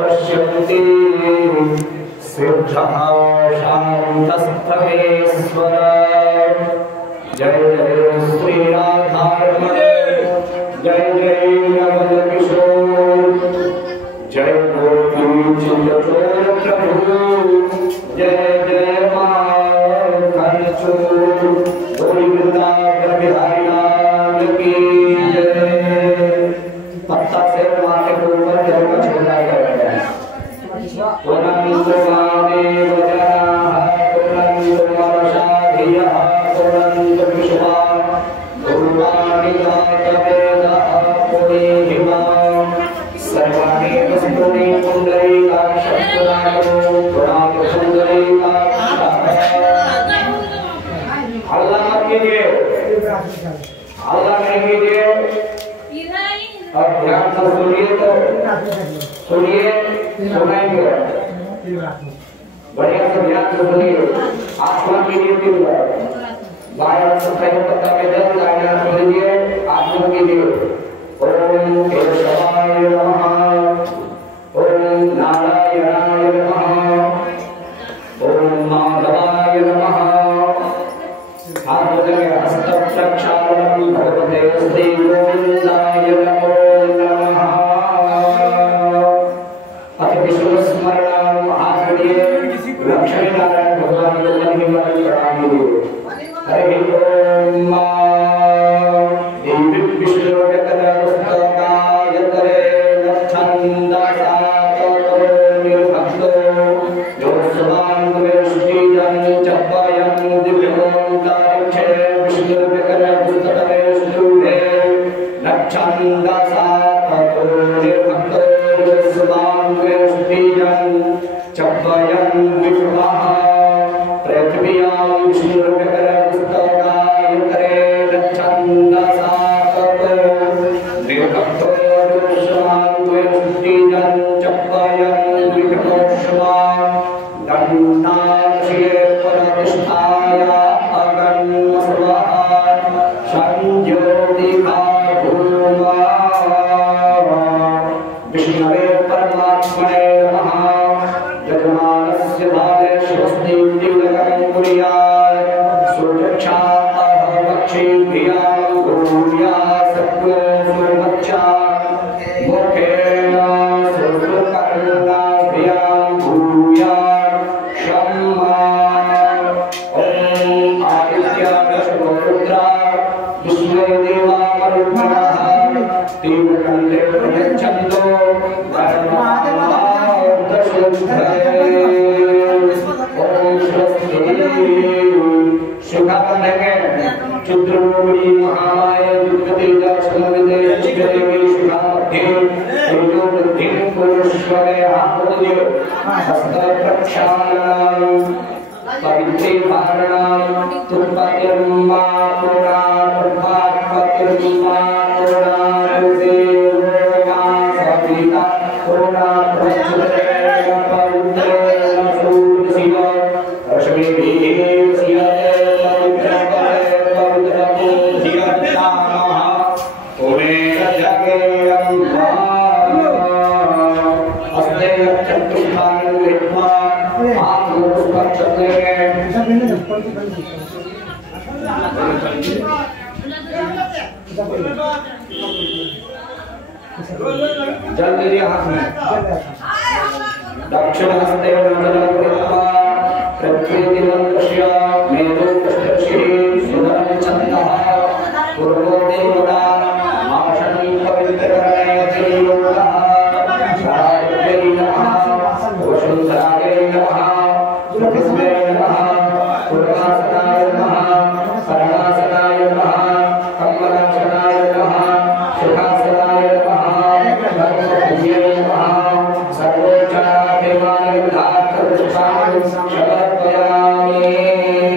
पश्यन्ति सिद्धः शान्तस्थमेश्वर जय जय श्री राधारमण जय जय नवल किशोर जय गोपी चिंतचोर प्रभु जय जय माखन चोर गोरी वृंदावन बिहारी लाल की जय। पत्ता से माथे के ऊपर जल का छिड़का गया है। पुरंदर महादेव जनाः पुरंदर मनसाधियः पुरंदर विश्वा गुरुवाणी वेदः पुरीहिमा सर्वाणि वस्तूनि पुण्डरीकाक्षपुराणो पुराण पुण्डरीकाक्ष अल्लाह कीजिए अल्लाह नहीं कीजिए और ध्यान से सुनिए तो सुनिए सुनाएंगे बढ़िया से ध्यान से सुनिए आत्मा के लिए भी बाहर सफाई पत्ता में जल लाना सुनिए आत्मा के लिए ओम केशवाय नमः ओम नारायणाय नमः ओम माधवाय नमः हस्त प्रक्षालनम भगवते श्री गोविंदाय नमो नमः अथ विष्णु स्मरण महागणीय लक्ष्मी नारायण भगवान को महिमा प्रणाम हरि ओम देवी विष्णु जगत पुस्तकाय करे छंदसा निर्भक्तो जो समान वेष्टि जन चपयन दिव्योंकारक्षे विष्णु जगत पुस्तकाय स्तुते छंदसा निर्भक्तो जो समान वेष्टि जन चपयन विष्णुः पृथ्व्यां विष्णु जगत पुस्तकाय करे छंदसा निर्भक्तो जो समान वेष्टि जन चपयन विष्णुः दंडाक्षे प्रतिष्ठाय अगन्मस्वः संज्योतिका भूमा विष्णवे परमात्मने नमः यजमानस्य भावे स्वस्ति दिव्यकरं कुर्यात् सुरक्षाः पक्षिभ्यां भूम्या सत्त्वो सुमच्चा मुखेन सुकर्णाभ्यां भूयात् शम्मा ओम आदित्याय शुभरुद्रा विष्णु देवा मरुद्गणः तीव्रकण्ठे प्रयच्छन्दो चित्रमूर्ति महामाया दुर्गतेजा समविदे चित्रदेवी शिखामध्ये तेजोवृद्धिं पुरुष्वरे आहुर्य हस्त प्रक्षालनं पवित्रे धारणं तुल्पतिर्मा पुरा प्रभात्पतिर्मा पुरा देवमा सविता पुरा प्रचुरे पवित्रे सूर्यशिव रश्मिभिः जल दीजिए हाथ में दक्षिण हस्ते